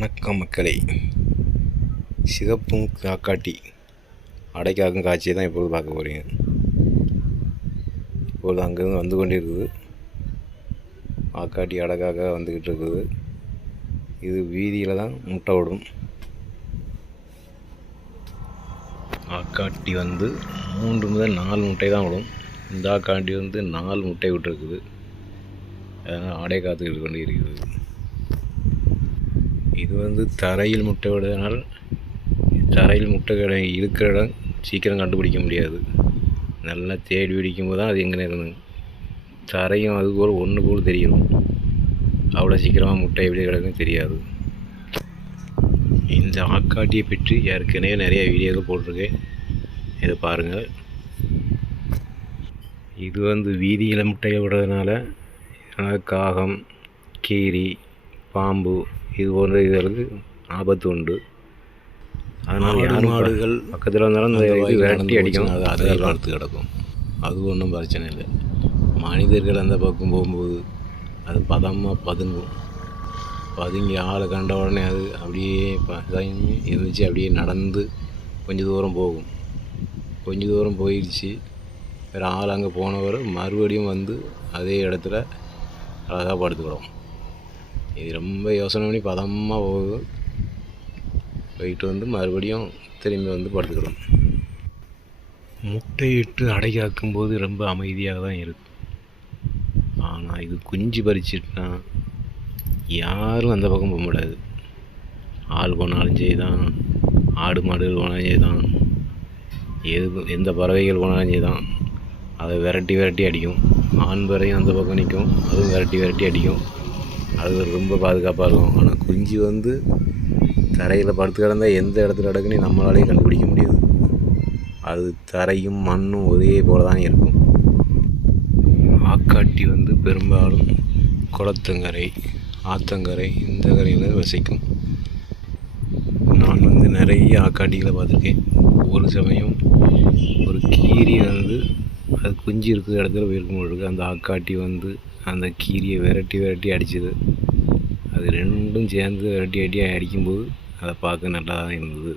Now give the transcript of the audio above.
வணக்கம் மக்களே. சிகப்பும் காக்காட்டி அடைக்காக்கும் காட்சியை தான் இப்பொழுது பார்க்க போகிறீங்க. இப்பொழுது அங்கேருந்து வந்து கொண்டிருக்குது. காக்காட்டி அடைக்காக வந்துக்கிட்டு இருக்குது. இது வீதியில் தான் முட்டை விடும். காக்காட்டி 3 முதல் 4 முட்டை தான் விடும். இந்த காக்காட்டி 4 முட்டை விட்டுருக்குது. அதனால் அடை காத்துக்கிட்டு கொண்டு இருக்குது. இது தரையில் முட்டை விடுறதுனால தரையில் முட்டை இருக்கிற இடம் சீக்கிரம் கண்டுபிடிக்க முடியாது. நல்லா தேடி பிடிக்கும்போது தான் அது எங்கே இருந்தது. தரையும் அது போல் ஒன்று போல் தெரியும். அவ்வளோ சீக்கிரமாக முட்டை எப்படி கிடக்குன்னு தெரியாது. இந்த ஆக்காட்டியை பற்றி ஏற்கனவே நிறைய வீடியோக்கள் போட்டிருக்கேன். இதை பாருங்கள். இது வீதியில் முட்டையை விடுறதுனால காகம், கீரி, பாம்பு இது போன்ற இதற்கு ஆபத்து உண்டு. அதனால் மாடுகள் பக்கத்தில் வந்தாலும் இந்த இது விரட்டி அடிக்கும். அது அதை வளர்த்து கிடக்கும். அது ஒன்றும் பிரச்சனை இல்லை. மனிதர்கள் அந்த பக்கம் போகும்போது அது பதுங்கும். பதுங்கி ஆளை கண்ட உடனே அது அப்படியே இருந்துச்சு. அப்படியே நடந்து கொஞ்சம் தூரம் போகும். கொஞ்சம் தூரம் போயிடுச்சு. வேறு ஆள் அங்கே போனவர் மறுபடியும் அதே இடத்துல அழகாக படுத்துக்கிடும். இது ரொம்ப யோசனை பண்ணி பதமாக போயிட்டு மறுபடியும் திரும்பி படுத்துக்கிடும். முட்டையிட்டு அடைக்காக்கும்போது ரொம்ப அமைதியாக தான் இருக்கும். ஆனால் இது குஞ்சு பறிச்சிட்டுனா யாரும் அந்த பக்கம் போக முடியாது. ஆள் போனாலும் சரி தான், ஆடு மாடுகள் போனாலும் சரி தான், எந்த பறவைகள் போனாலும் சரி தான், அதை விரட்டி அடிக்கும். ஆண் பறவையும் அந்த பக்கம் நிற்கும், அதுவும் விரட்டி அடிக்கும். அது ரொம்ப பாதுகாப்பாக இருக்கும். ஆனால் குஞ்சு தரையில் படுத்து கிடந்தால் எந்த இடத்துல கிடக்குன்னு நம்மளாலேயே கண்டுபிடிக்க முடியாது. அது தரையும் மண்ணும் ஒரே போல தான் இருக்கும். ஆக்காட்டி பெரும்பாலும் குளத்தங்கரை, ஆத்தங்கரை இந்த கரையில் வசிக்கும். நான் நிறைய ஆக்காட்டிகளை பார்த்துருக்கேன். ஒரு சமயம் ஒரு கீரி அது குஞ்சு இருக்கிற இடத்துல போயிருக்கும் பொழுது அந்த ஆக்காட்டி அந்த கீரியை விரட்டி அடிச்சது. அது ரெண்டும் சேர்ந்து விரட்டி அடிக்கும்போது அதை பார்க்க நல்லா தான் இருந்தது.